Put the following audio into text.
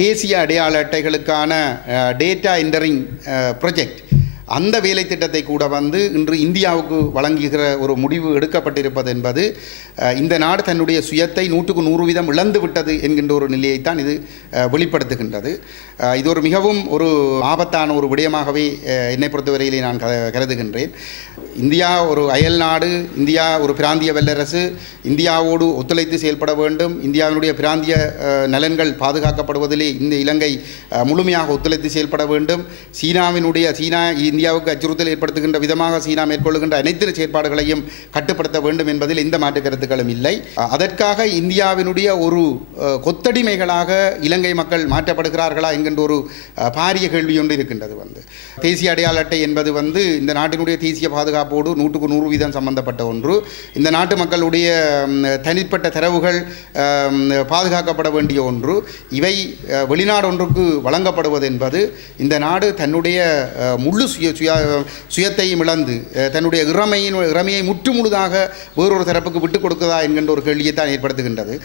தேசிய அடையாள அட்டைகளுக்கான data entering project அந்த வேலை திட்டத்தை கூட வந்து இன்று இந்தியாவுக்கு வழங்குகிற ஒரு முடிவு எடுக்கப்பட்டிருப்பது என்பது இந்த நாடு தன்னுடைய சுயத்தை நூற்றுக்கு நூறு வீதம் இழந்து விட்டது என்கின்ற ஒரு நிலையைத்தான் இது வெளிப்படுத்துகின்றது. இது ஒரு மிகவும் ஒரு ஆபத்தான ஒரு விடயமாகவே என்னை பொறுத்தவரையிலே நான் கருதுகின்றேன். இந்தியா ஒரு அயல் நாடு இந்தியா ஒரு பிராந்திய வல்லரசு இந்தியாவோடு ஒத்துழைத்து செயல்பட வேண்டும் இந்தியாவினுடைய பிராந்திய நலன்கள் பாதுகாக்கப்படுவதிலே இந்த இலங்கை முழுமையாக ஒத்துழைத்து செயல்பட வேண்டும். சீனாவினுடைய சீனா இந்தியாவுக்கு அச்சுறுத்தல் ஏற்படுத்துகின்ற விதமாக சீனா மேற்கொள்ளுகின்ற அனைத்து செயற்பாடுகளையும் கட்டுப்படுத்த வேண்டும் என்பதில் எந்த மாற்று கருத்துக்களும் இல்லை. அதற்காக இந்தியாவினுடைய ஒரு கொத்தடிமைகளாக இலங்கை மக்கள் மாற்றப்படுகிறார்களா என்கின்ற ஒரு பாரிய கேள்வி ஒன்று இருக்கின்றது வந்து. தேசிய அடையாள அட்டை என்பது வந்து இந்த நாட்டினுடைய தேசிய பாதுகாப்போடு நூற்றுக்கு நூறு வீதம் சம்பந்தப்பட்ட ஒன்று. இந்த நாட்டு மக்களுடைய தனிப்பட்ட தரவுகள் பாதுகாக்கப்பட வேண்டிய ஒன்று. இவை வெளிநாடு ஒன்றுக்கு வழங்கப்படுவது என்பது இந்த நாடு தன்னுடைய முழு சுய சுய சுயத்தையும் இழந்து தன்னுடைய இறமையின் இறமையை முற்று முழுதாக வேறொரு தரப்புக்கு விட்டுக் கொடுக்குதா என்கின்ற ஒரு கேள்வியை தான் ஏற்படுத்துகின்றது.